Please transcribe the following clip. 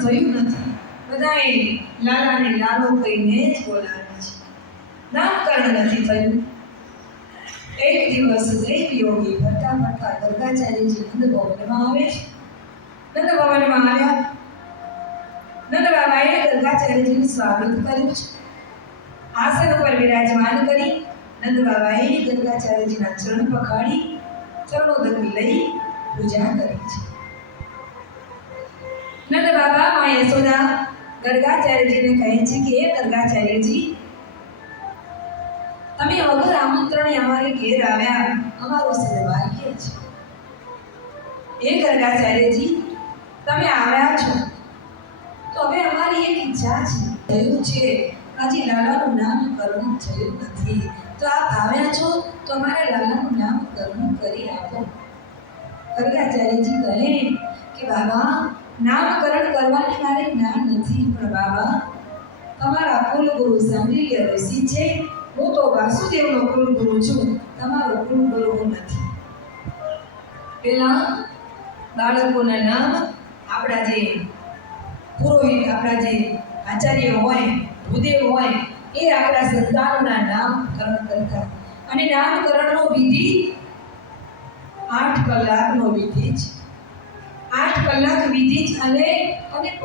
થયું નથી. બધાએ લાલાને લાલો કહીને જ બોલાવે છે. નામકરણ નથી થયું. એક દિવસ દેવ યોગી ફરતા ફરતા દુર્ગાચાર્યજી નંદ ભવનમાં આવે છે. નંદ ભવનમાં આવ્યા. નંદ બાબાએ દુર્ગાચાર્યજીનું સ્વાગત કર્યું છે. આસન ઉપર વિરાજમાન કરી નંદ બાબાએ દુર્ગાચાર્યજીના ચરણ પખાડી ચરણોદકી લઈ પૂજા કરી છે. નંદ બાબા માં યશોદા ગરગાચાર્યજીને કહે છે કે, હે ગરગાચાર્યજી, તમે વગર આમંત્રણે અમારે ઘેર આવ્યા. અમારો સદભાગ્ય છે. એ ગરગાચાર્યજી, તમે આવ્યા છો? તો હવે અમારી એક ઈચ્છા છે. થયું છે. આજે લાલાનું નામ કરવું થયું નથી. તો આપ આવ્યા છો, તો અમારા લાલાનું નામ કરવું કરી આપો. ગરગાચાર્યજી કહે કે, બાબા નામકરણ કરવાની મારે જ્ઞાન નથી, પણ બાબા, તમારા કુલગુરુ સાંભળીય ઋષિ છે? હું તો વાસુદેવનો કુલગુરુ છું, તમારો કુલગુરુ હું નથી. પેલા બાળકોના નામ આપણા જે પુરોહિત, આપણા જે આચાર્ય હોય, ભૂદેવ હોય, એ આપણા સંતાનોના નામકરણ કરતા. અને નામકરણનો વિધિ આઠ કલાકનો વિધિ છે કલાક વિધિ ચાલે અને